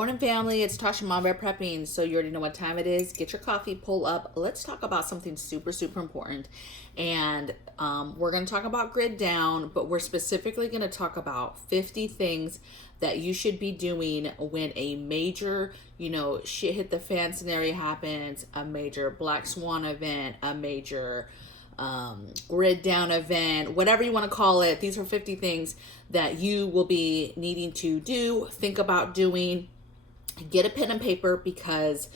Morning, family. It's Tasha MAMABEAR Prepping. So you already know what time it is. Get your coffee, pull up. Let's talk about something super, super important. And we're going to talk about grid down, but we're specifically going to talk about 50 things that you should be doing when a major, shit hit the fan scenario happens, a major black swan event, a major grid down event, whatever you want to call it. These are 50 things that you will be needing to do, think about doing. Get a pen and paper, because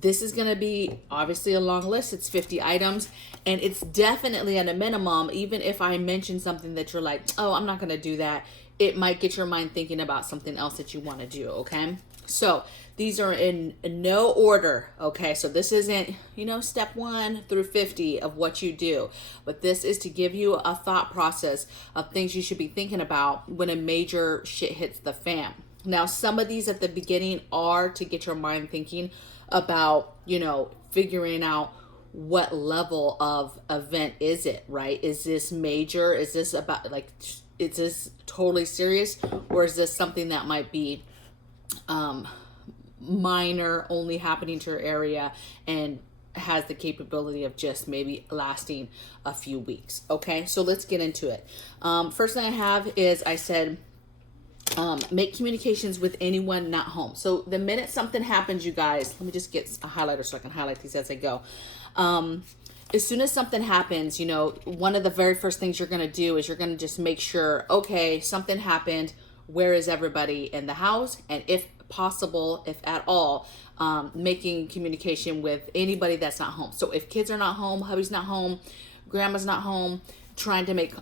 this is going to be obviously a long list. It's 50 items, and it's definitely at a minimum. Even if I mention something that you're like, oh, I'm not going to do that, it might get your mind thinking about something else that you want to do. Okay, so these are in no order. Okay, so this isn't step 1 through 50 of what you do, but this is to give you a thought process of things you should be thinking about when a major shit hits the fan. Now, some of these at the beginning are to get your mind thinking about, figuring out what level of event is it, right? Is this major? Is this about, is this totally serious? Or is this something that might be minor, only happening to your area, and has the capability of just maybe lasting a few weeks? Okay, so let's get into it. First thing I have is, I said, make communications with anyone not home. So the minute something happens, you guys, let me just get a highlighter so I can highlight these as I go. As soon as something happens, one of the very first things you're going to do is you're going to just make sure, okay, something happened. Where is everybody in the house? And if possible, if at all, making communication with anybody that's not home. So if kids are not home, hubby's not home, grandma's not home, trying to make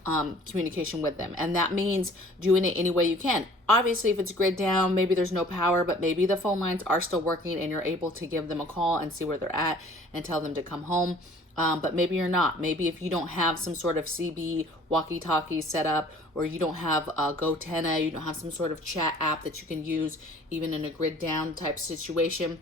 communication with them. And that means doing it any way you can. Obviously, if it's grid down, maybe there's no power, but maybe the phone lines are still working and you're able to give them a call and see where they're at and tell them to come home. But maybe you're not. Maybe if you don't have some sort of CB walkie-talkie set up, or you don't have a GoTenna, you don't have some sort of chat app that you can use even in a grid down type situation.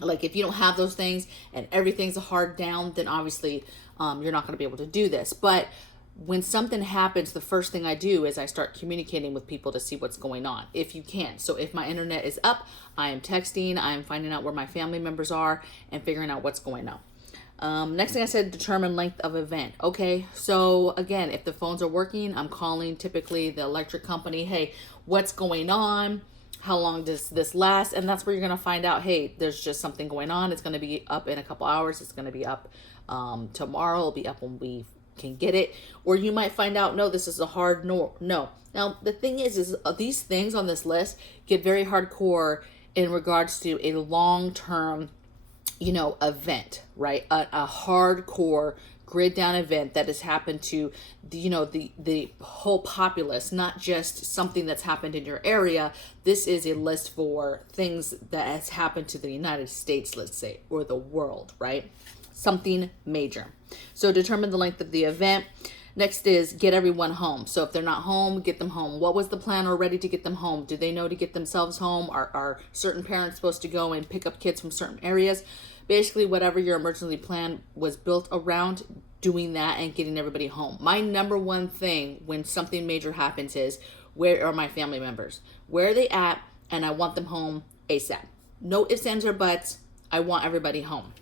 Like if you don't have those things and everything's a hard down, then obviously you're not going to be able to do this. But when something happens, the first thing I do is I start communicating with people to see what's going on, if you can. So if my internet is up, I am texting, I am finding out where my family members are and figuring out what's going on. Next thing I said, determine length of event. Okay, so again, if the phones are working, I'm calling typically the electric company. Hey, what's going on? How long does this last? And that's where you're going to find out, hey, there's just something going on. It's going to be up in a couple hours. It's going to be up tomorrow. It'll be up when we can get it. Or you might find out, no, this is a hard no. Now, the thing is these things on this list get very hardcore in regards to a long-term event, right? A hardcore grid down event that has happened to the whole populace, not just something that's happened in your area. This is a list for things that has happened to the United States, let's say, or the world, right? Something major. So determine the length of the event. Next is get everyone home. So if they're not home, get them home. What was the plan already to get them home? Do they know to get themselves home? Are certain parents supposed to go and pick up kids from certain areas? Basically, whatever your emergency plan was built around, doing that and getting everybody home. My number one thing when something major happens is, where are my family members? Where are they at? And I want them home ASAP. No ifs, ands, or buts. I want everybody home.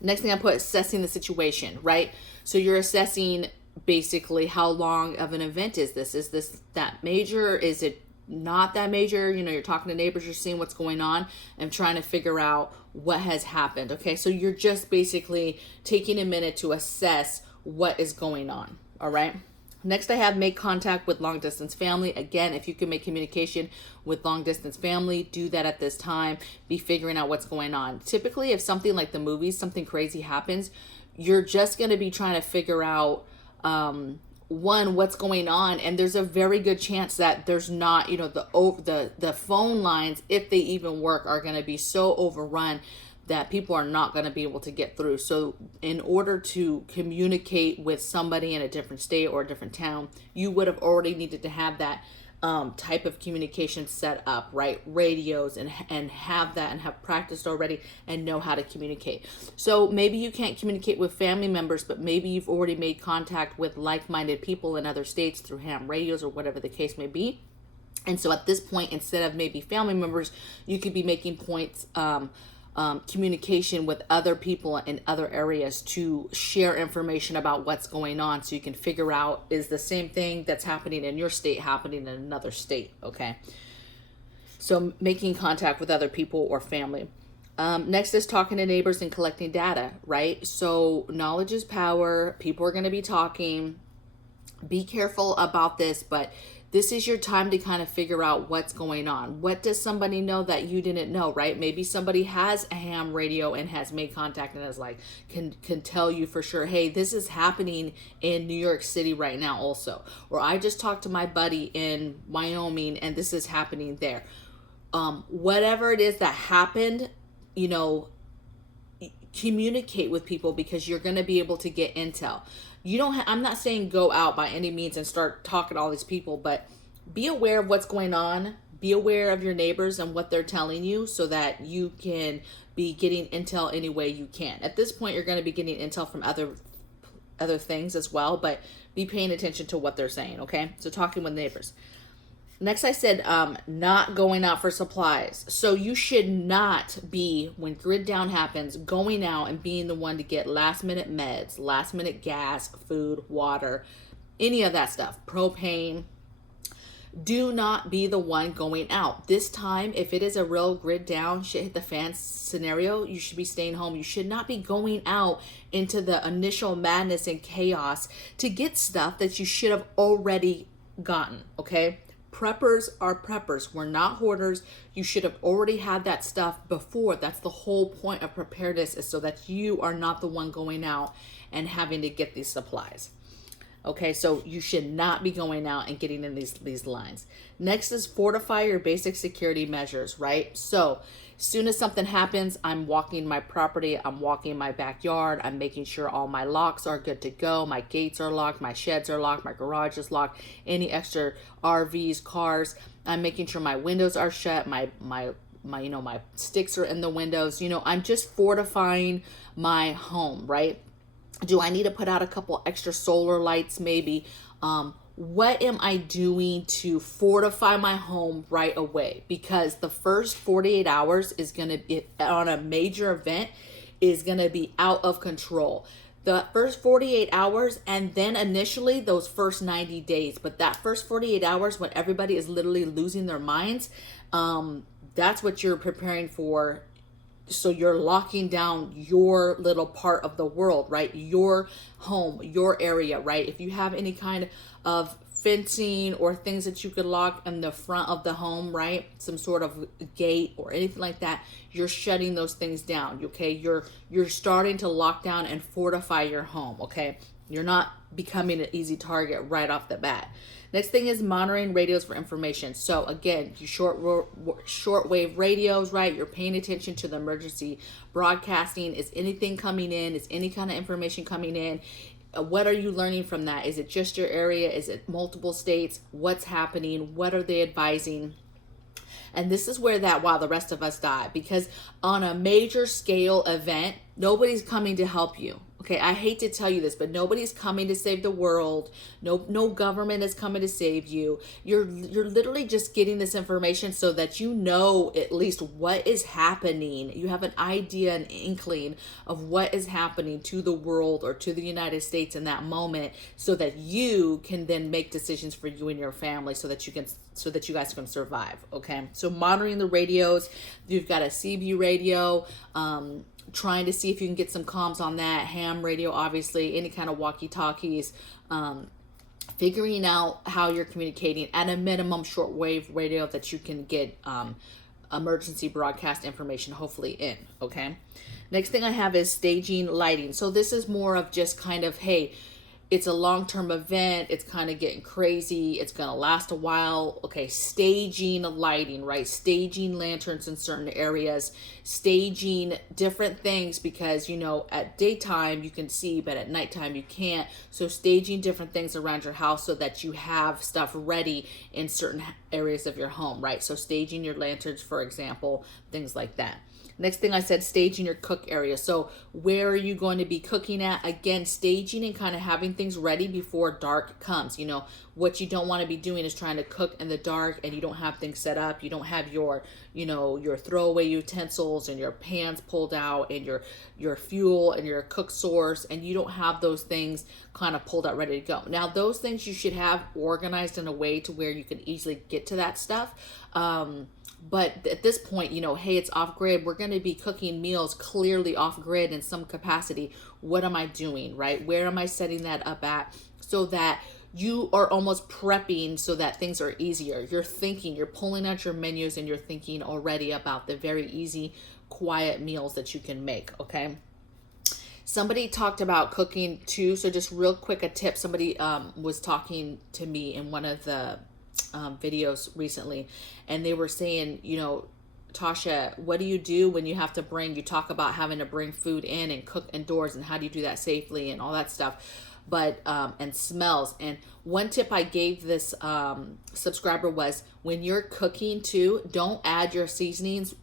Next thing I put, assessing the situation, right? So you're assessing basically how long of an event is this? Is this that major? Is it not that major? You're talking to neighbors, you're seeing what's going on and trying to figure out what has happened. Okay, so you're just basically taking a minute to assess what is going on. All right. Next, I have make contact with long distance family. Again, if you can make communication with long distance family, do that at this time. Be figuring out what's going on. Typically, if something like the movies, something crazy happens, you're just going to be trying to figure out, one, what's going on. And there's a very good chance that there's not, the phone lines, if they even work, are going to be so overrun that people are not going to be able to get through. So in order to communicate with somebody in a different state or a different town, you would have already needed to have that type of communication set up, right? Radios, and have that and have practiced already and know how to communicate. So maybe you can't communicate with family members, but maybe you've already made contact with like-minded people in other states through ham radios or whatever the case may be. And so at this point, instead of maybe family members, you could be making points, communication with other people in other areas to share information about what's going on, so you can figure out, is the same thing that's happening in your state happening in another state. Okay, so making contact with other people or family. Next is talking to neighbors and collecting data, right? So knowledge is power. People are going to be talking. Be careful about this, but this is your time to kind of figure out what's going on. What does somebody know that you didn't know, right? Maybe somebody has a ham radio and has made contact and is like, can tell you for sure, hey, this is happening in New York City right now also. Or I just talked to my buddy in Wyoming and this is happening there. Whatever it is that happened, you know, communicate with people, because you're going to be able to get intel. You don't I'm not saying go out by any means and start talking to all these people, but be aware of what's going on. Be aware of your neighbors and what they're telling you, so that you can be getting intel any way you can. At this point, you're going to be getting intel from other things as well, but be paying attention to what they're saying, okay? So talking with neighbors. Next, I said not going out for supplies. So you should not be, when grid down happens, going out and being the one to get last minute meds, last minute gas, food, water, any of that stuff, propane. Do not be the one going out. This time, if it is a real grid down, shit hit the fan scenario, you should be staying home. You should not be going out into the initial madness and chaos to get stuff that you should have already gotten, okay? Preppers are preppers. We're not hoarders. You should have already had that stuff before. That's the whole point of preparedness, is so that you are not the one going out and having to get these supplies. Okay, so you should not be going out and getting in these lines. Next is fortify your basic security measures, right? So as soon as something happens, I'm walking my property, I'm walking my backyard, I'm making sure all my locks are good to go, my gates are locked, my sheds are locked, my garage is locked, any extra RVs, cars, I'm making sure my windows are shut, my you know, my sticks are in the windows. You know, I'm just fortifying my home, right? Do I need to put out a couple extra solar lights maybe? What am I doing to fortify my home right away? Because the first 48 hours is going to be, on a major event, is going to be out of control. The first 48 hours, and then initially those first 90 days. But that first 48 hours, when everybody is literally losing their minds, that's what you're preparing for. So you're locking down your little part of the world, right? Your home, your area, right? If you have any kind of fencing or things that you could lock in the front of the home, right? Some sort of gate or anything like that, you're shutting those things down, okay? You're starting to lock down and fortify your home, okay? You're not becoming an easy target right off the bat. Next thing is monitoring radios for information. So again, you shortwave radios, right? You're paying attention to the emergency broadcasting. Is anything coming in? Is any kind of information coming in? What are you learning from that? Is it just your area? Is it multiple states? What's happening? What are they advising? And this is where that while the rest of us die, because on a major scale event, nobody's coming to help you. Okay, I hate to tell you this, but nobody's coming to save the world. No government is coming to save you. You're literally just getting this information so that you know at least what is happening. You have an idea, an inkling of what is happening to the world or to the United States in that moment, so that you can then make decisions for you and your family, so that you guys can survive. Okay, so monitoring the radios. You've got a CB radio. Trying to see if you can get some comms on that, ham radio, obviously, any kind of walkie-talkies, figuring out how you're communicating, at a minimum shortwave radio that you can get emergency broadcast information hopefully in, okay? Next thing I have is staging lighting. So this is more of just kind of, hey, it's a long-term event. It's kind of getting crazy. It's going to last a while. Okay, staging lighting, right? Staging lanterns in certain areas, staging different things, because, you know, at daytime you can see, but at nighttime you can't. So staging different things around your house so that you have stuff ready in certain areas of your home, right? So staging your lanterns, for example, things like that. Next thing I said, staging your cook area. So where are you going to be cooking at? Again, staging and kind of having things ready before dark comes. You know, what you don't want to be doing is trying to cook in the dark and you don't have things set up. You don't have your, you know, your throwaway utensils and your pans pulled out and your fuel and your cook source, and you don't have those things kind of pulled out ready to go. Now, those things you should have organized in a way to where you can easily get to that stuff. But at this point, you know, hey, it's off grid. We're going to be cooking meals clearly off grid in some capacity. What am I doing, right? Where am I setting that up at so that you are almost prepping so that things are easier? You're thinking, you're pulling out your menus and you're thinking already about the very easy, quiet meals that you can make, okay? Somebody talked about cooking too. So just real quick, a tip. Somebody was talking to me in one of the videos recently, and they were saying, you know, Tasha, what do you do when you have to bring, you talk about having to bring food in and cook indoors, and how do you do that safely and all that stuff, but and smells. And one tip I gave this subscriber was, when you're cooking too, don't add your seasonings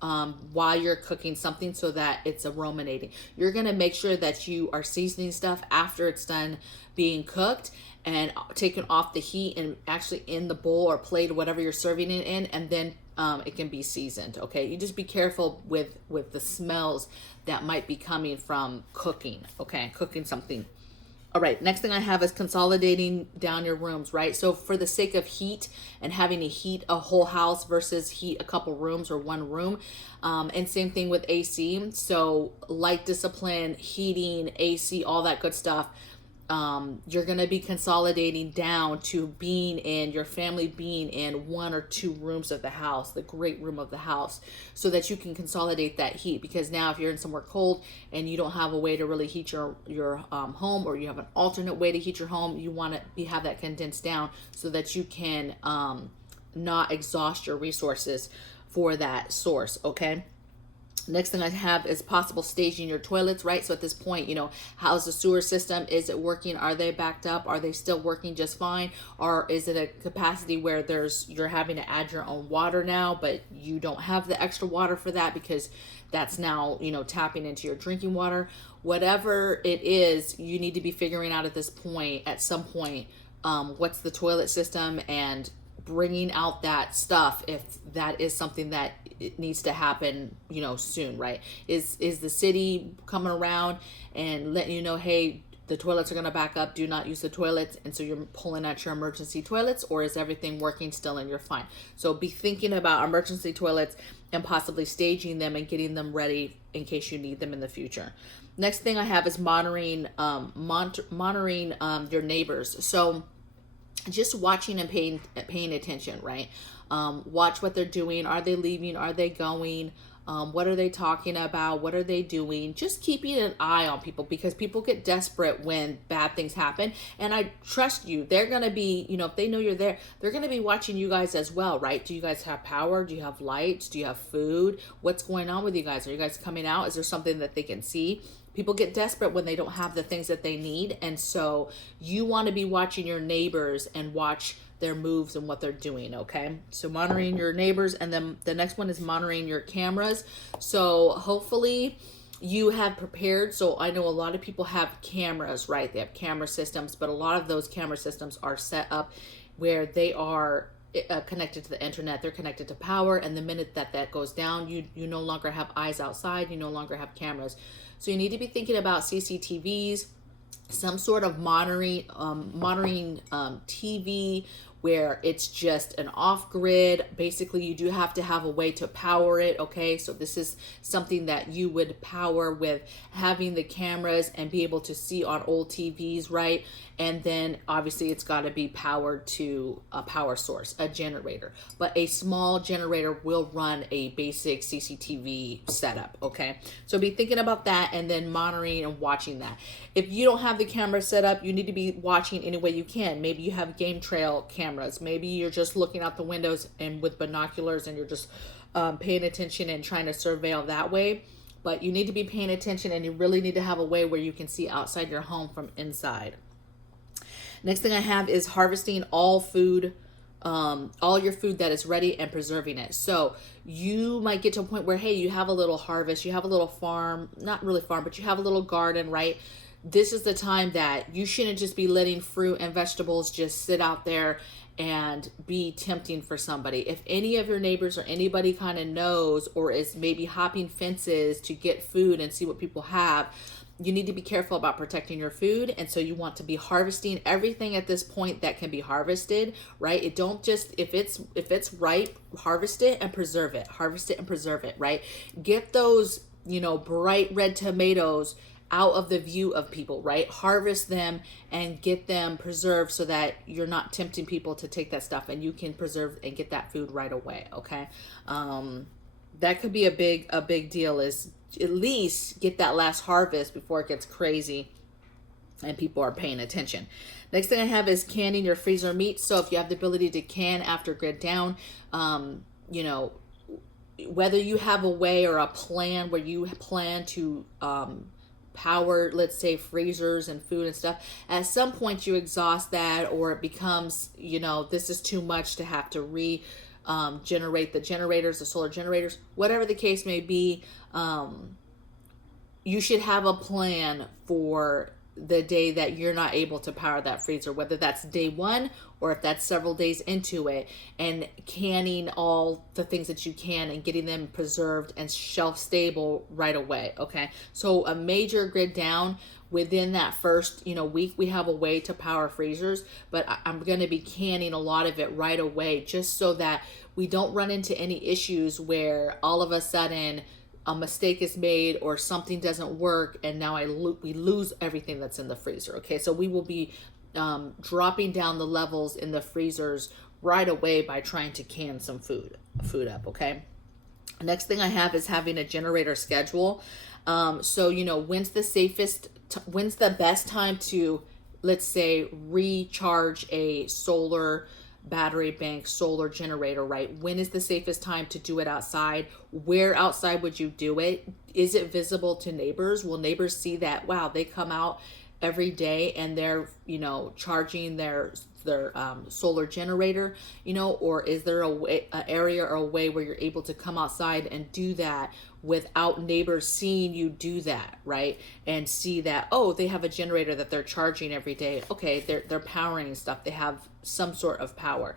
while you're cooking something so that it's aromating. You're going to make sure that you are seasoning stuff after it's done being cooked and taken off the heat and actually in the bowl or plate or whatever you're serving it in, and then it can be seasoned. Okay, you just be careful with the smells that might be coming from cooking. Okay, cooking something. All right, next thing I have is consolidating down your rooms, right? So for the sake of heat and having to heat a whole house versus heat a couple rooms or one room, and same thing with AC. So light discipline, heating, AC, all that good stuff. You're going to be consolidating down to being in, your family being in 1 or 2 rooms of the house, the great room of the house, so that you can consolidate that heat. Because now if you're in somewhere cold and you don't have a way to really heat your home, or you have an alternate way to heat your home, you want to have that condensed down so that you can not exhaust your resources for that source, okay? Next thing I have is possible staging your toilets, right? So at this point, you know, how's the sewer system? Is it working? Are they backed up? Are they still working just fine? Or is it a capacity where you're having to add your own water now, but you don't have the extra water for that because that's now, you know, tapping into your drinking water? Whatever it is, you need to be figuring out at some point, what's the toilet system, and bringing out that stuff if that is something that it needs to happen, you know, soon, right? Is the city coming around and letting you know, hey, the toilets are going to back up, do not use the toilets, and so you're pulling out your emergency toilets? Or is everything working still and you're fine? So be thinking about emergency toilets and possibly staging them and getting them ready in case you need them in the future. Next thing I have is monitoring your neighbors. So just watching and paying attention, right? Watch what they're doing. Are they leaving? Are they going? What are they talking about? What are they doing? Just keeping an eye on people, because people get desperate when bad things happen. And I trust you. They're going to be, you know, if they know you're there, they're going to be watching you guys as well, right? Do you guys have power? Do you have lights? Do you have food? What's going on with you guys? Are you guys coming out? Is there something that they can see? People get desperate when they don't have the things that they need. And so you want to be watching your neighbors and watch their moves and what they're doing, okay? So monitoring your neighbors. And then the next one is monitoring your cameras. So hopefully you have prepared. So I know a lot of people have cameras, right? They have camera systems, but a lot of those camera systems are set up where they are connected to the internet. They're connected to power. And the minute that goes down, you no longer have eyes outside. You no longer have cameras. So you need to be thinking about CCTVs, some sort of monitoring TV where it's just an off-grid. Basically, you do have to have a way to power it, okay? So this is something that you would power with having the cameras and be able to see on old TVs, right? And then obviously it's got to be powered to a power source, a generator. But a small generator will run a basic CCTV setup, okay? So be thinking about that and then monitoring and watching that. If you don't have the camera set up, you need to be watching any way you can. Maybe you have game trail cameras. Maybe you're just looking out the windows and with binoculars and you're just paying attention and trying to surveil that way. But you need to be paying attention, and you really need to have a way where you can see outside your home from inside. Next thing I have is harvesting all food all your food that is ready and preserving it. So you might get to a point where, hey, you have a little harvest, you have a little farm, not really farm, but you have a little garden, right? This is the time that you shouldn't just be letting fruit and vegetables just sit out there and be tempting for somebody. If any of your neighbors or anybody kind of knows or is maybe hopping fences to get food and see what people have, you need to be careful about protecting your food. And so you want to be harvesting everything at this point that can be harvested, right? It don't just, if it's ripe, harvest it and preserve it. Harvest it and preserve it, right? Get those, bright red tomatoes out of the view of people, right? Harvest them and get them preserved so that you're not tempting people to take that stuff, and you can preserve and get that food right away. Okay. That could be a big deal, is at least get that last harvest before it gets crazy and people are paying attention. Next thing I have is canning your freezer meat. So if you have the ability to can after grid down, whether you have a way or a plan where you plan to power, let's say, freezers and food and stuff, at some point you exhaust that, or it becomes, this is too much to have to generate the generators, the solar generators, whatever the case may be. You should have a plan for the day that you're not able to power that freezer, whether that's day one or if that's several days into it, and canning all the things that you can and getting them preserved and shelf stable right away. Okay. So a major grid down within that first, week, we have a way to power freezers, but I'm going to be canning a lot of it right away, just so that we don't run into any issues where all of a sudden a mistake is made or something doesn't work and now we lose everything that's in the freezer. Okay, so we will be dropping down the levels in the freezers right away by trying to can some food up. Okay, next thing I have is having a generator schedule. So when's the best time to, let's say, recharge a solar battery bank, solar generator, right? When is the safest time to do it outside? Where outside would you do it? Is it visible to neighbors? Will neighbors see that, wow, they come out every day and they're, charging their solar generator, or is there an area or a way where you're able to come outside and do that without neighbors seeing you do that, right? And see that, oh, they have a generator that they're charging every day. Okay, they're powering stuff. They have some sort of power.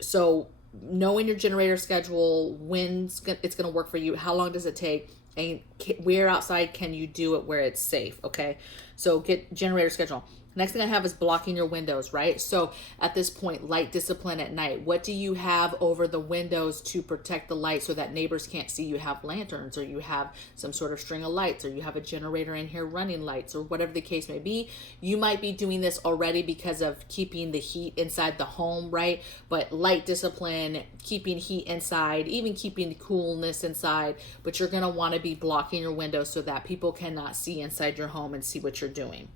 So knowing your generator schedule, when it's going to work for you, how long does it take, and where outside can you do it where it's safe. Okay, so get generator schedule. Next thing I have is blocking your windows, right? So at this point, light discipline at night. What do you have over the windows to protect the light so that neighbors can't see? You have lanterns, or you have some sort of string of lights, or you have a generator in here running lights, or whatever the case may be. You might be doing this already because of keeping the heat inside the home, right? But light discipline, keeping heat inside, even keeping the coolness inside, but you're gonna wanna be blocking your windows so that people cannot see inside your home and see what you're doing.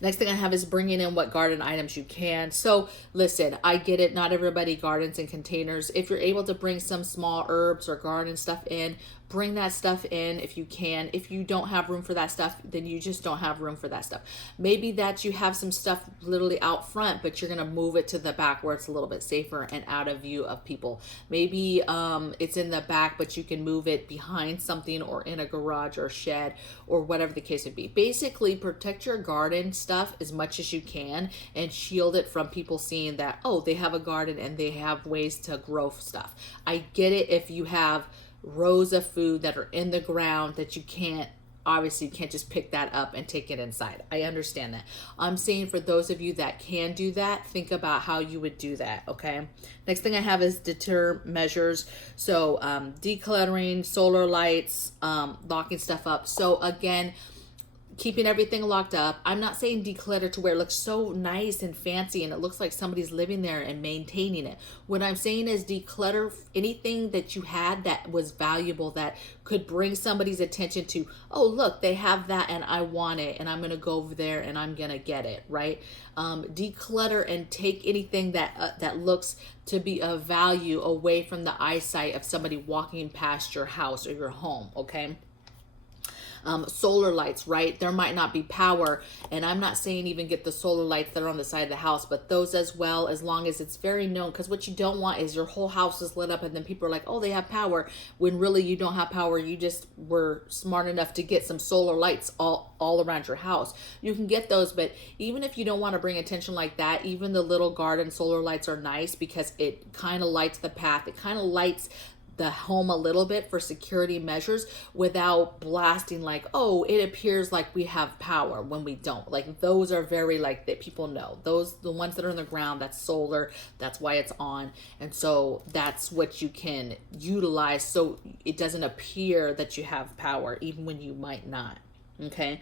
Next thing I have is bringing in what garden items you can. So listen, I get it. Not everybody gardens in containers. If you're able to bring some small herbs or garden stuff in, bring that stuff in if you can. If you don't have room for that stuff, then you just don't have room for that stuff. Maybe that you have some stuff literally out front, but you're going to move it to the back where it's a little bit safer and out of view of people. Maybe it's in the back, but you can move it behind something or in a garage or shed or whatever the case would be. Basically, protect your garden stuff as much as you can and shield it from people seeing that, oh, they have a garden and they have ways to grow stuff. I get it if you have rows of food that are in the ground that you can't just pick that up and take it inside. I understand that. I'm saying for those of you that can do that, think about how you would do that. Okay. Next thing I have is deter measures. So decluttering, solar lights, locking stuff up. So again, keeping everything locked up. I'm not saying declutter to where it looks so nice and fancy and it looks like somebody's living there and maintaining it. What I'm saying is declutter anything that you had that was valuable, that could bring somebody's attention to, oh, look, they have that and I want it and I'm going to go over there and I'm going to get it, right? Declutter and take anything that looks to be of value away from the eyesight of somebody walking past your house or your home, okay? Solar lights, right? There might not be power, and I'm not saying even get the solar lights that are on the side of the house, but those as well, as long as it's very known, because what you don't want is your whole house is lit up and then people are like, oh, they have power, when really you don't have power. You just were smart enough to get some solar lights all around your house. You can get those, but even if you don't want to bring attention like that, even the little garden solar lights are nice because it kind of lights the path. It kind of lights the home a little bit for security measures without blasting like, oh, it appears like we have power when we don't. Like those are very like that people know. Those, the ones that are in the ground, that's solar, that's why it's on. And so that's what you can utilize so it doesn't appear that you have power even when you might not. Okay.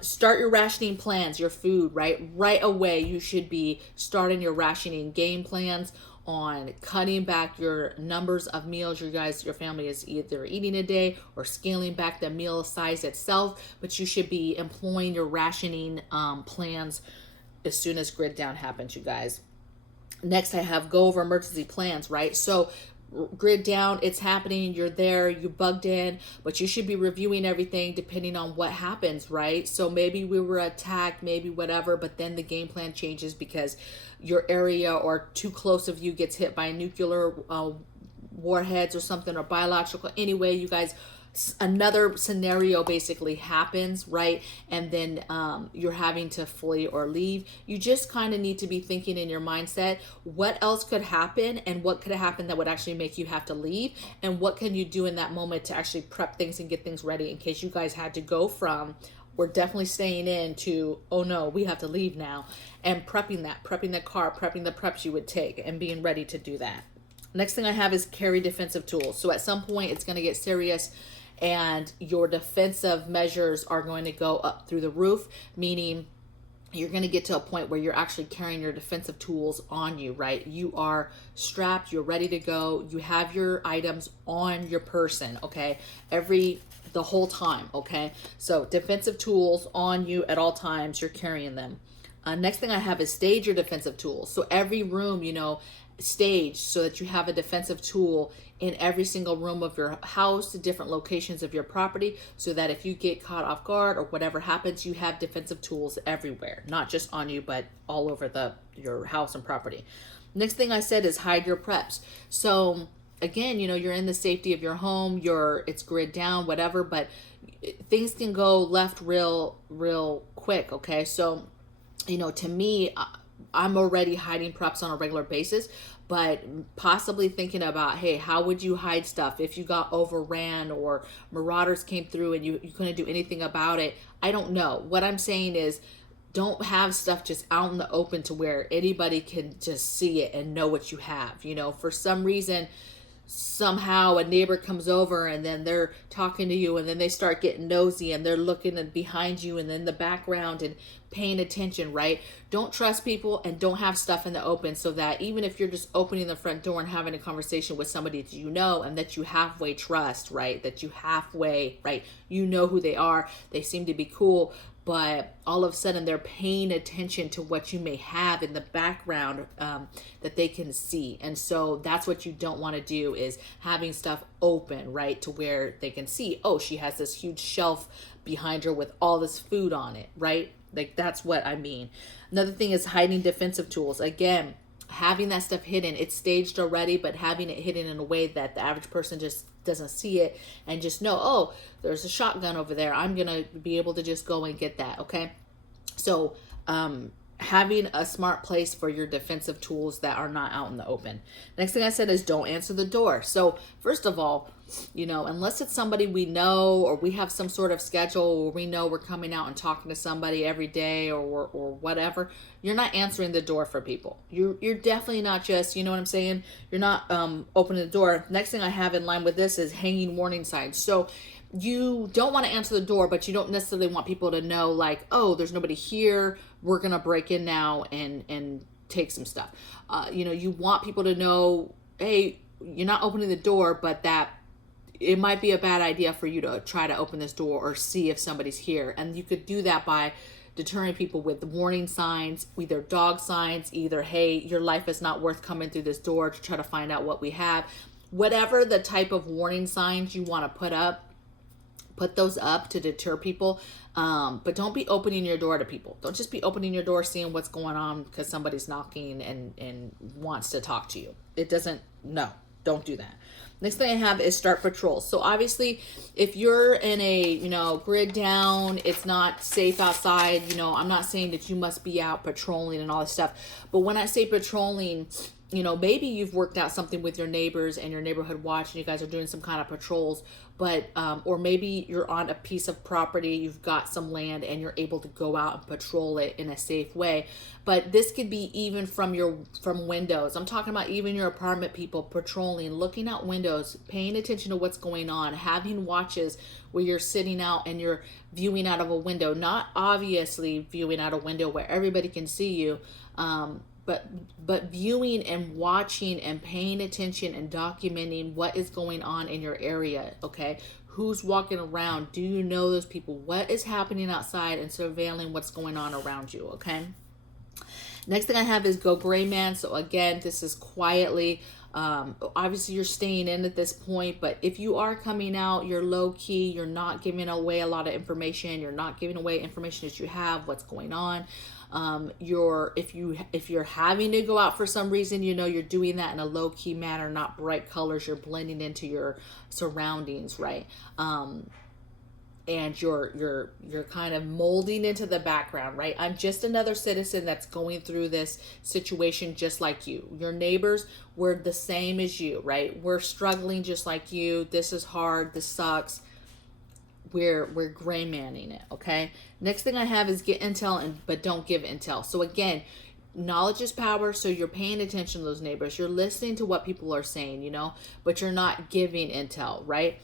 Start your rationing plans, your food, right away. You should be starting your rationing game plans on cutting back your numbers of meals your family is either eating a day, or scaling back the meal size itself. But you should be employing your rationing plans as soon as grid down happens, you guys. Next, I have go over emergency plans, right? So grid down, it's happening, you're there, you bugged in, but you should be reviewing everything depending on what happens, right? So maybe we were attacked, maybe whatever, but then the game plan changes because your area or too close of you gets hit by nuclear warheads or something, or biological. Anyway, you guys, another scenario basically happens, right? And then you're having to flee or leave. You just kind of need to be thinking in your mindset, what else could happen, and what could happen that would actually make you have to leave, and what can you do in that moment to actually prep things and get things ready in case you guys had to go from we're definitely staying in to, oh no, we have to leave now, and prepping the car, prepping the preps you would take, and being ready to do that. Next thing I have is carry defensive tools. So at some point it's going to get serious and your defensive measures are going to go up through the roof, meaning you're going to get to a point where you're actually carrying your defensive tools on you, right? You are strapped, you're ready to go, you have your items on your person, okay? The whole time, okay? So defensive tools on you at all times, you're carrying them. Next thing I have is stage your defensive tools. So every room, stage so that you have a defensive tool in every single room of your house, different locations of your property, so that if you get caught off guard or whatever happens, you have defensive tools everywhere, not just on you, but all over your house and property. Next thing I said is hide your preps. So again, you're in the safety of your home, it's grid down, whatever, but things can go left real quick, okay? So, to me, I'm already hiding preps on a regular basis, but possibly thinking about, hey, how would you hide stuff if you got overran or marauders came through and you couldn't do anything about it? I don't know. What I'm saying is, don't have stuff just out in the open to where anybody can just see it and know what you have. For some reason, somehow a neighbor comes over and then they're talking to you and then they start getting nosy and they're looking behind you and then the background and paying attention, right? Don't trust people and don't have stuff in the open, so that even if you're just opening the front door and having a conversation with somebody that you know and that you halfway trust, right? That you halfway, right? You know who they are. They seem to be cool, but all of a sudden they're paying attention to what you may have in the background that they can see. And so that's what you don't want to do, is having stuff open, right? To where they can see, oh, she has this huge shelf behind her with all this food on it, right? Like, that's what I mean. Another thing is hiding defensive tools. Again, having that stuff hidden. It's staged already, but having it hidden in a way that the average person just doesn't see it and just know, oh, there's a shotgun over there. I'm going to be able to just go and get that, okay? So having a smart place for your defensive tools that are not out in the open. Next thing I said is don't answer the door. So first of all, unless it's somebody we know or we have some sort of schedule where we know we're coming out and talking to somebody every day or whatever, you're not answering the door for people. You're definitely not just, you know what I'm saying? You're not opening the door. Next thing I have in line with this is hanging warning signs. So you don't want to answer the door, but you don't necessarily want people to know, like, oh, there's nobody here, we're going to break in now and take some stuff. You want people to know, hey, you're not opening the door, but that it might be a bad idea for you to try to open this door or see if somebody's here. And you could do that by deterring people with warning signs, either dog signs, either, hey, your life is not worth coming through this door to try to find out what we have. Whatever the type of warning signs you want to put up Put those up to deter people, but don't be opening your door to people. Don't just be opening your door seeing what's going on because somebody's knocking and wants to talk to you. It doesn't, no, don't do that. Next thing I have is start patrols. So obviously, if you're in a, grid down, it's not safe outside, I'm not saying that you must be out patrolling and all this stuff. But when I say patrolling, maybe you've worked out something with your neighbors and your neighborhood watch and you guys are doing some kind of patrols, but, or maybe you're on a piece of property, you've got some land and you're able to go out and patrol it in a safe way. But this could be even from windows. I'm talking about even your apartment people patrolling, looking out windows, paying attention to what's going on, having watches where you're sitting out and you're viewing out of a window, not obviously viewing out a window where everybody can see you, but viewing and watching and paying attention and documenting what is going on in your area, okay? Who's walking around? Do you know those people? What is happening outside and surveilling what's going on around you, okay? Next thing I have is go gray man. So again, this is quietly. Obviously, you're staying in at this point, but if you are coming out, you're low key. You're not giving away a lot of information. You're not giving away information that you have, what's going on. If you're having to go out for some reason, you're doing that in a low key manner, not bright colors. You're blending into your surroundings, right? And you're kind of molding into the background, right? I'm just another citizen that's going through this situation just like you. Your neighbors, we're the same as you, right? We're struggling just like you. This is hard. This sucks. We're gray manning it, okay? Next thing I have is get intel, but don't give intel. So again, knowledge is power, so you're paying attention to those neighbors. You're listening to what people are saying, but you're not giving intel, right?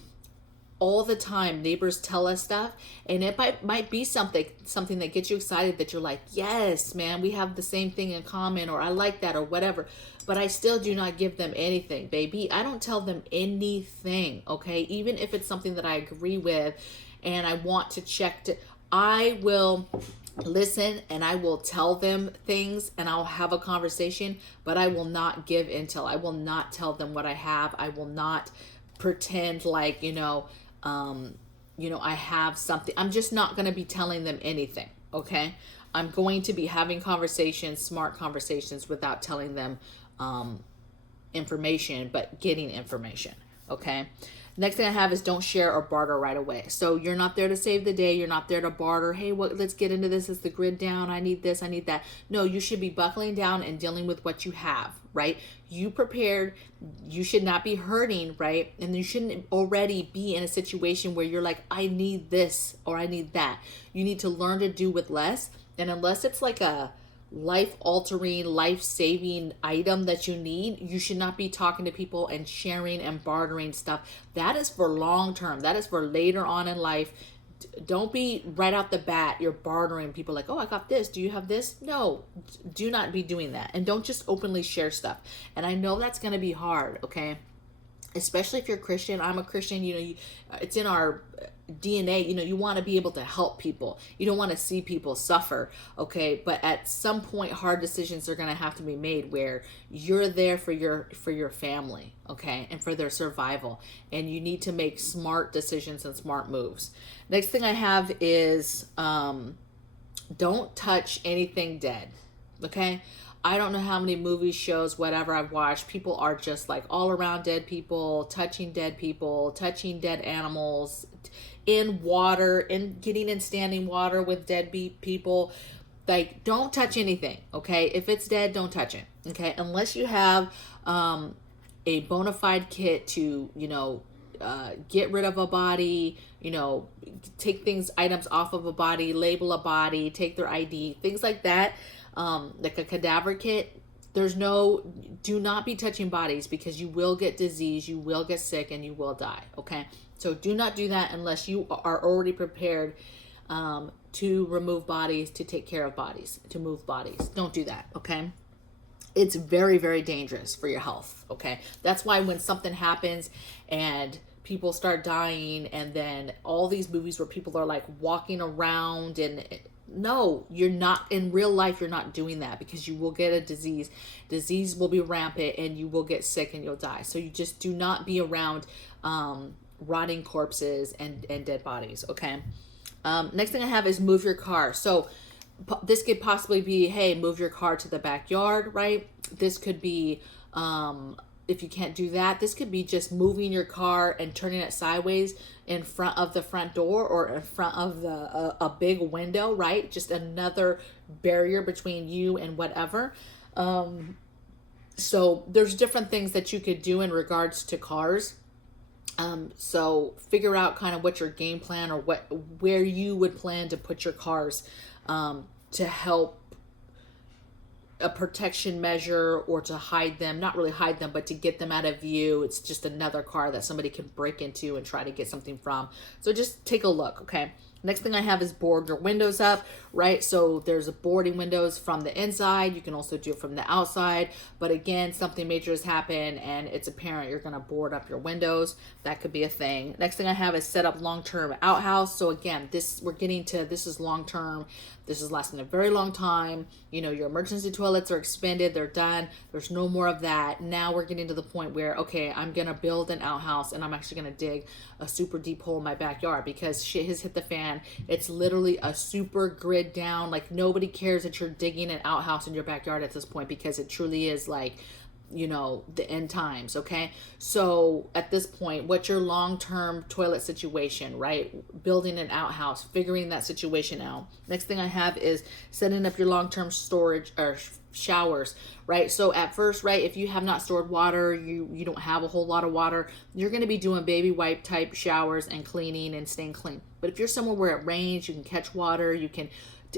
All the time, neighbors tell us stuff, and it might be something that gets you excited, that you're like, yes, man, we have the same thing in common, or I like that, or whatever. But I still do not give them anything, baby. I don't tell them anything, okay? Even if it's something that I agree with and I want to check I will listen and I will tell them things and I'll have a conversation, but I will not give intel. I will not tell them what I have. I will not pretend like, I have something. I'm just not going to be telling them anything, okay? I'm going to be having conversations, smart conversations, without telling them information, but getting information, okay? Next thing I have is don't share or barter right away. So you're not there to save the day. You're not there to barter. Hey, let's get into this. It's the grid down. I need this. I need that. No, you should be buckling down and dealing with what you have, right? You prepared. You should not be hurting, right? And you shouldn't already be in a situation where you're like, I need this or I need that. You need to learn to do with less. And unless it's like a life-altering, life-saving item that you need, you should not be talking to people and sharing and bartering stuff. That is for long term. That is for later on in life. Don't be right out the bat, you're bartering people like, oh, I got this. Do you have this? No, do not be doing that. And don't just openly share stuff. And I know that's going to be hard, okay? Especially if you're Christian. I'm a Christian, it's in our DNA, you want to be able to help people. You don't want to see people suffer, okay? But at some point, hard decisions are going to have to be made where you're there for your family, okay? And for their survival. And you need to make smart decisions and smart moves. Next thing I have is don't touch anything dead, okay? I don't know how many movies, shows, whatever I've watched. People are just like all around dead people, touching dead animals, in water, and getting in standing water with dead people. Like, don't touch anything, okay? If it's dead, don't touch it, okay? Unless you have a bona fide kit to, get rid of a body, take items off of a body, label a body, take their ID, things like that. Like a cadaver kit, do not be touching bodies because you will get disease, you will get sick, and you will die, okay? So do not do that unless you are already prepared to remove bodies, to take care of bodies, to move bodies. Don't do that, okay? It's very, very dangerous for your health, okay? That's why when something happens and people start dying, and then all these movies where people are like walking around and... No, you're not, in real life, you're not doing that because you will get a disease. Disease will be rampant and you will get sick and you'll die. So you just do not be around rotting corpses and dead bodies. Okay. Next thing I have is move your car. So this could possibly be, hey, move your car to the backyard, right? This could be, if you can't do that, this could be just moving your car and turning it sideways in front of the front door or in front of a big window, right? Just another barrier between you and whatever. So there's different things that you could do in regards to cars. So figure out kind of what your game plan or where you would plan to put your cars, to help a protection measure or to hide them, not really hide them, but to get them out of view. It's just another car that somebody can break into and try to get something from. So just take a look. Okay. Next thing I have is board your windows up, right? So there's a boarding windows from the inside. You can also do it from the outside. But again, something major has happened and it's apparent you're going to board up your windows. That could be a thing. Next thing I have is set up long-term outhouse. So again, this is long-term. This is lasting a very long time. You know, your emergency toilets are expended. They're done. There's no more of that. Now we're getting to the point where, okay, I'm going to build an outhouse and I'm actually going to dig a super deep hole in my backyard because shit has hit the fan. It's literally a super grid down. Like nobody cares that you're digging an outhouse in your backyard at this point because it truly is like, you know, the end times. Okay. So at this point, what's your long-term toilet situation, right? Building an outhouse, figuring that situation out. Next thing I have is setting up your long-term storage or showers, right? So at first, right, if you have not stored water, you don't have a whole lot of water, you're going to be doing baby wipe type showers and cleaning and staying clean. But if you're somewhere where it rains, you can catch water, you can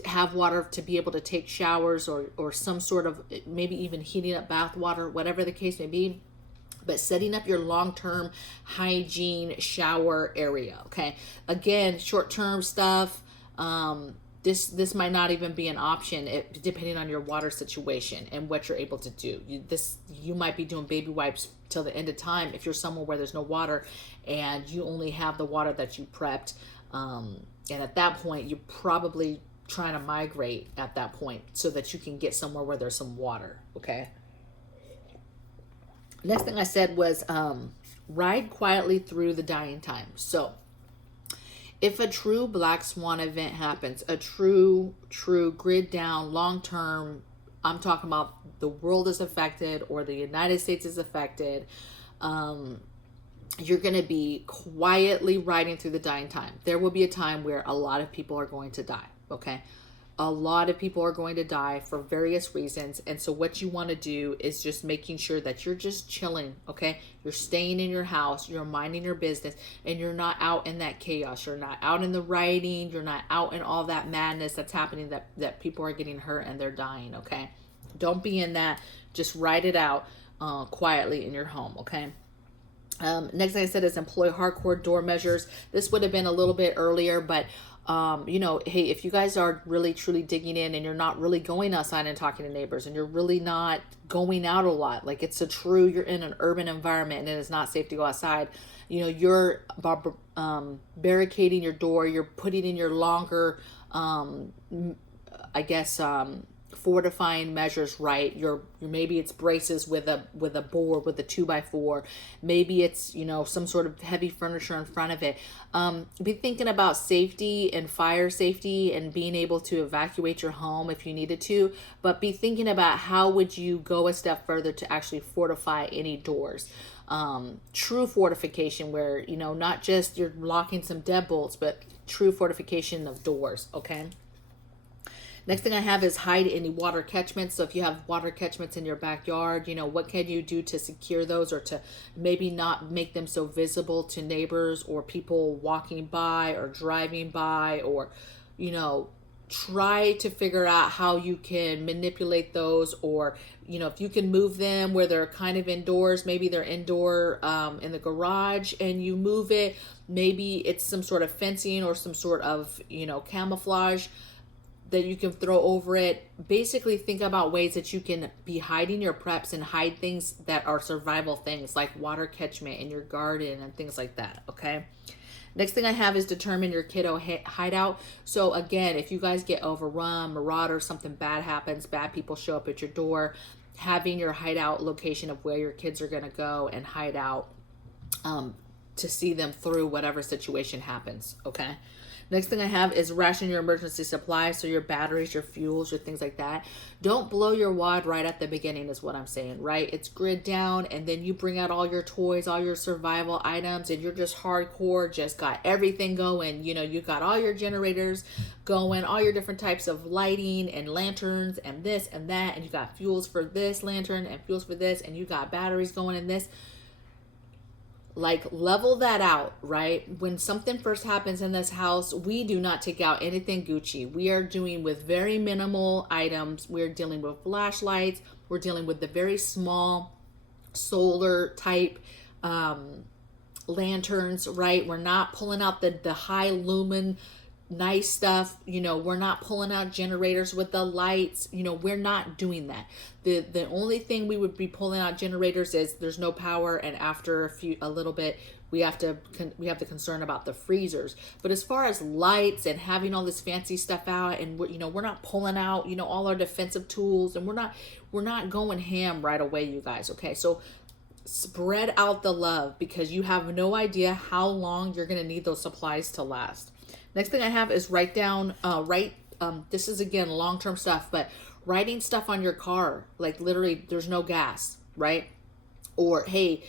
have water to be able to take showers or some sort of maybe even heating up bath water, whatever the case may be. But setting up your long-term hygiene shower area. Okay. Again, short-term stuff. This might not even be an option depending on your water situation and what you're able to do. You might be doing baby wipes till the end of time if you're somewhere where there's no water and you only have the water that you prepped. And at that point, you probably trying to migrate at that point so that you can get somewhere where there's some water. Okay. Next thing I said was ride quietly through the dying time. So if a true black swan event happens, a true grid down long term, I'm talking about the world is affected or the United States is affected, you're going to be quietly riding through the dying time. There will be a time where a lot of people are going to die. Okay. A lot of people are going to die for various reasons. And so what you want to do is just making sure that you're just chilling. Okay. You're staying in your house, you're minding your business, and you're not out in that chaos. You're not out in the rioting. You're not out in all that madness that's happening that people are getting hurt and they're dying. Okay. Don't be in that. Just ride it out quietly in your home. Okay. Next thing I said is employ hardcore door measures. This would have been a little bit earlier, but you know, hey, if you guys are really truly digging in and you're not really going outside and talking to neighbors and you're really not going out a lot, like you're in an urban environment and it is not safe to go outside, you know, you're barricading your door, you're putting in your longer, fortifying measures, right? Maybe it's braces with a board with a 2x4. Maybe it's, you know, some sort of heavy furniture in front of it. Be thinking about safety and fire safety and being able to evacuate your home if you needed to, but be thinking about how would you go a step further to actually fortify any doors. True fortification where, you know, not just you're locking some deadbolts, but true fortification of doors. Okay. Next thing I have is hide any water catchments. So if you have water catchments in your backyard, you know, what can you do to secure those or to maybe not make them so visible to neighbors or people walking by or driving by, or, you know, try to figure out how you can manipulate those, or, you know, if you can move them where they're kind of indoors, maybe they're indoor in the garage and you move it, maybe it's some sort of fencing or some sort of, you know, camouflage that you can throw over it. Basically think about ways that you can be hiding your preps and hide things that are survival things like water catchment in your garden and things like that. Okay. Next thing I have is determine your kiddo hideout. So again, if you guys get overrun, marauders, something bad happens, bad people show up at your door, having your hideout location of where your kids are going to go and hide out to see them through whatever situation happens, okay? Next thing I have is ration your emergency supplies, so your batteries, your fuels, your things like that. Don't blow your wad right at the beginning is what I'm saying, right? It's grid down, and then you bring out all your toys, all your survival items, and you're just hardcore, just got everything going. You know, you got all your generators going, all your different types of lighting and lanterns and this and that, and you got fuels for this lantern and fuels for this, and you got batteries going in this. Like, level that out, right? When something first happens in this house, we do not take out anything Gucci. We are doing with very minimal items. We're dealing with flashlights. We're dealing with the very small solar type lanterns, right? We're not pulling out the high lumen nice stuff. You know, we're not pulling out generators with the lights. You know, we're not doing that. The only thing we would be pulling out generators is there's no power, and after a little bit we have to concern about the freezers. But as far as lights and having all this fancy stuff out, and we're not pulling out all our defensive tools, and we're not going ham right away, you guys. Okay, so spread out the love, because you have no idea how long you're going to need those supplies to last. Next thing I have is write down, this is again long-term stuff, but writing stuff on your car, like literally there's no gas, right? Or, hey,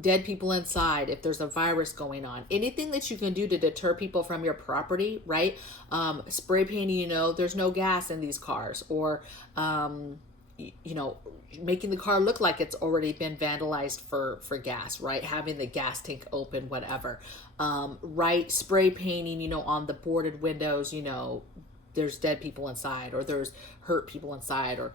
dead people inside, if there's a virus going on. Anything that you can do to deter people from your property, right? Spray painting, there's no gas in these cars. Or, making the car look like it's already been vandalized for gas, right? Having the gas tank open, whatever. Right, spray painting, on the boarded windows, there's dead people inside, or there's hurt people inside, or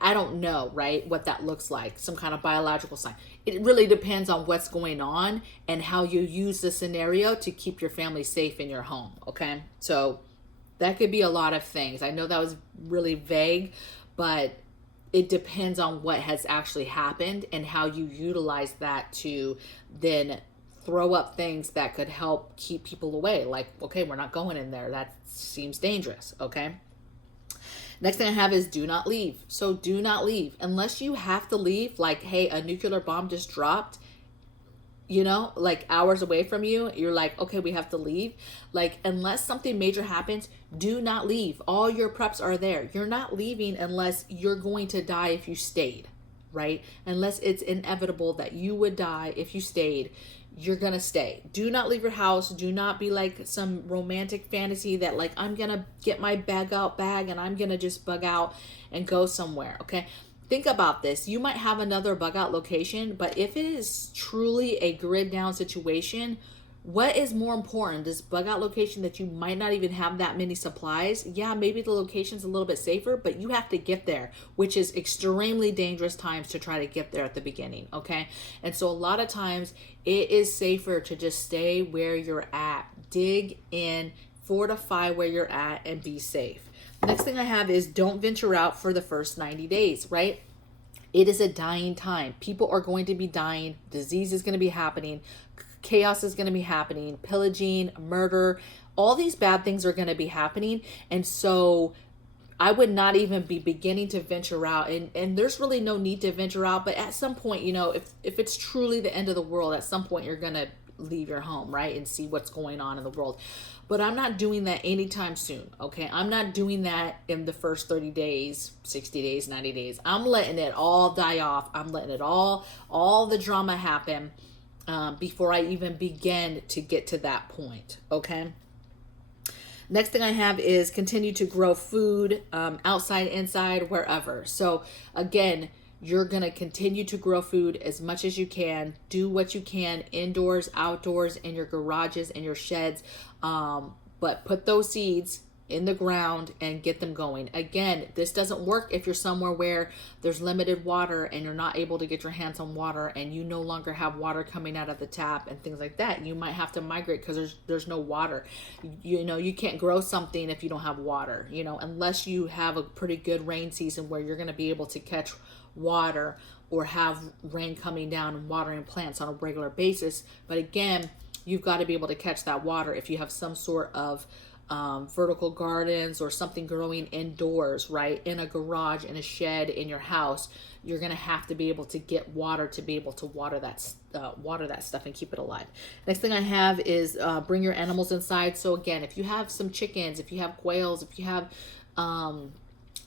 I don't know, right, what that looks like, some kind of biological sign. It really depends on what's going on and how you use the scenario to keep your family safe in your home, okay? So that could be a lot of things. I know that was really vague, but it depends on what has actually happened and how you utilize that to then throw up things that could help keep people away. Like, okay, we're not going in there. That seems dangerous, okay? Next thing I have is do not leave. So do not leave. Unless you have to leave, like, hey, a nuclear bomb just dropped, like hours away from you, you're like, okay, we have to leave. Like, unless something major happens, do not leave. All your preps are there. You're not leaving unless you're going to die if you stayed, right? Unless it's inevitable that you would die if you stayed, you're gonna stay. Do not leave your house. Do not be like some romantic fantasy that, like, I'm gonna get my bag and I'm gonna just bug out and go somewhere, okay? Think about this. You might have another bug out location, but if it is truly a grid down situation, what is more important? This bug out location that you might not even have that many supplies? Yeah, maybe the location's a little bit safer, but you have to get there, which is extremely dangerous times to try to get there at the beginning, okay? And so a lot of times it is safer to just stay where you're at. Dig in, fortify where you're at, and be safe. Next thing I have is don't venture out for the first 90 days, right? It is a dying time. People are going to be dying. Disease is going to be happening. Chaos is going to be happening. Pillaging, murder, all these bad things are going to be happening. And so I would not even be beginning to venture out. And there's really no need to venture out. But at some point, if it's truly the end of the world, at some point you're going to leave your home, right? And see what's going on in the world. But I'm not doing that anytime soon, okay? I'm not doing that in the first 30 days, 60 days, 90 days. I'm letting it all die off. I'm letting it all the drama happen before I even begin to get to that point, okay? Next thing I have is continue to grow food outside, inside, wherever. So again, you're going to continue to grow food as much as you can. Do what you can indoors, outdoors, in your garages, in your sheds. But put those seeds in the ground and get them going. Again, this doesn't work if you're somewhere where there's limited water and you're not able to get your hands on water and you no longer have water coming out of the tap and things like that. You might have to migrate because there's no water. You can't grow something if you don't have water, unless you have a pretty good rain season where you're going to be able to catch water or have rain coming down and watering plants on a regular basis. But again, you've got to be able to catch that water if you have some sort of vertical gardens or something growing indoors, right? In a garage, in a shed, in your house, you're gonna have to be able to get water to be able to water that stuff and keep it alive. Next thing I have is bring your animals inside. So again, if you have some chickens, if you have quails, if you have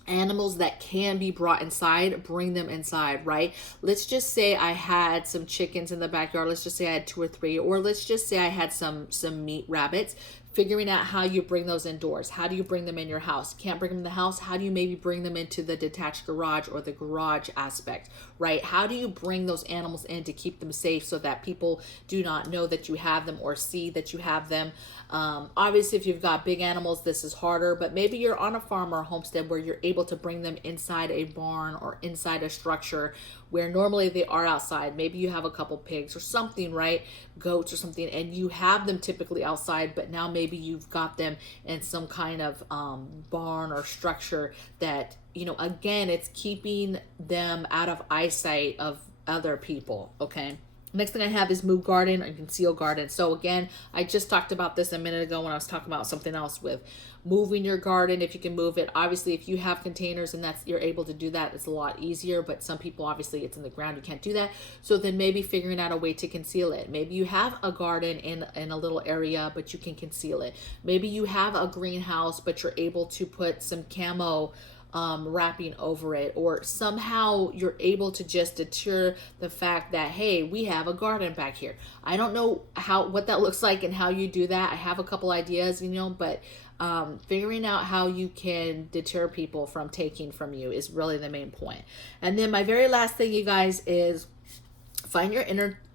animals that can be brought inside, bring them inside, right? Let's just say I had some chickens in the backyard. Let's just say I had 2 or 3, or let's just say I had some meat rabbits. Figuring out how you bring those indoors. How do you bring them in your house? Can't bring them in the house? How do you maybe bring them into the detached garage or the garage aspect, right? How do you bring those animals in to keep them safe so that people do not know that you have them or see that you have them? Obviously, if you've got big animals, this is harder, but maybe you're on a farm or a homestead where you're able to bring them inside a barn or inside a structure where normally they are outside. Maybe you have a couple pigs or something, right? Goats or something, and you have them typically outside, but now maybe you've got them in some kind of barn or structure that, you know, again, it's keeping them out of eyesight of other people, okay? Next thing I have is move garden and conceal garden. So again, I just talked about this a minute ago when I was talking about something else with moving your garden. If you can move it, obviously if you have containers and you're able to do that, it's a lot easier. But some people, obviously it's in the ground, you can't do that. So then maybe figuring out a way to conceal it. Maybe you have a garden in a little area, but you can conceal it. Maybe you have a greenhouse, but you're able to put some camo wrapping over it, or somehow you're able to just deter the fact that, hey, we have a garden back here. I don't know what that looks like and how you do that. I have a couple ideas, you know, but figuring out how you can deter people from taking from you is really the main point. And then my very last thing, you guys, is find your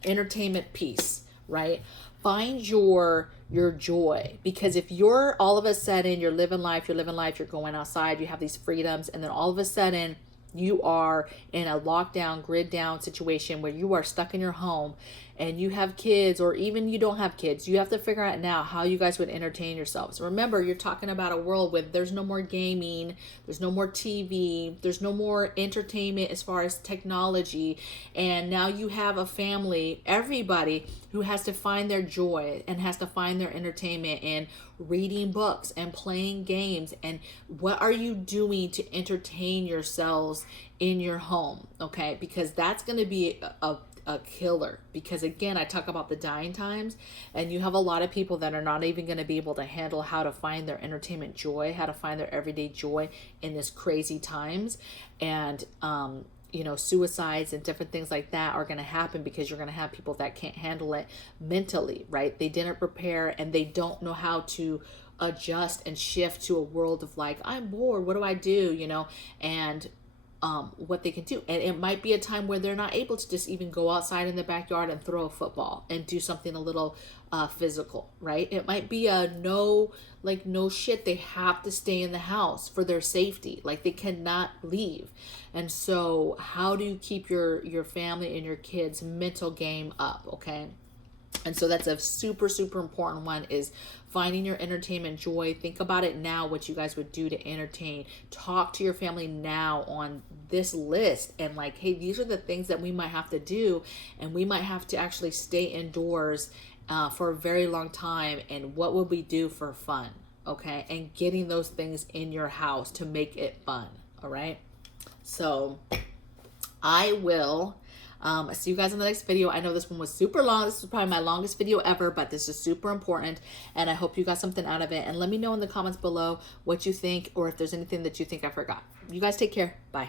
entertainment piece, right? Find your joy, because if you're all of a sudden you're living life, you're going outside, you have these freedoms, and then all of a sudden you are in a lockdown, grid down situation where you are stuck in your home and you have kids, or even you don't have kids, you have to figure out now how you guys would entertain yourselves. Remember, you're talking about a world where there's no more gaming, there's no more TV, there's no more entertainment as far as technology, and now you have a family, everybody who has to find their joy and has to find their entertainment in reading books and playing games. And what are you doing to entertain yourselves in your home? Okay, because that's going to be a killer, because again, I talk about the dying times, and you have a lot of people that are not even going to be able to handle how to find their entertainment joy, how to find their everyday joy in this crazy times. And you know, suicides and different things like that are going to happen because you're going to have people that can't handle it mentally, right? They didn't prepare and they don't know how to adjust and shift to a world of like, I'm bored, what do I do, you know? And what they can do. And it might be a time where they're not able to just even go outside in the backyard and throw a football and do something a little physical, right? It might be a no shit, they have to stay in the house for their safety. Like, they cannot leave. And so how do you keep your family and your kids' mental game up, okay? And so that's a super, super important one, is finding your entertainment joy. Think about it now, what you guys would do to entertain. Talk to your family now on this list and like, hey, these are the things that we might have to do, and we might have to actually stay indoors for a very long time, and what would we do for fun, okay? And getting those things in your house to make it fun, all right? So I will see you guys in the next video. I know this one was super long. This is probably my longest video ever, but this is super important, and I hope you got something out of it. And let me know in the comments below what you think, or if there's anything that you think I forgot. You guys take care. Bye.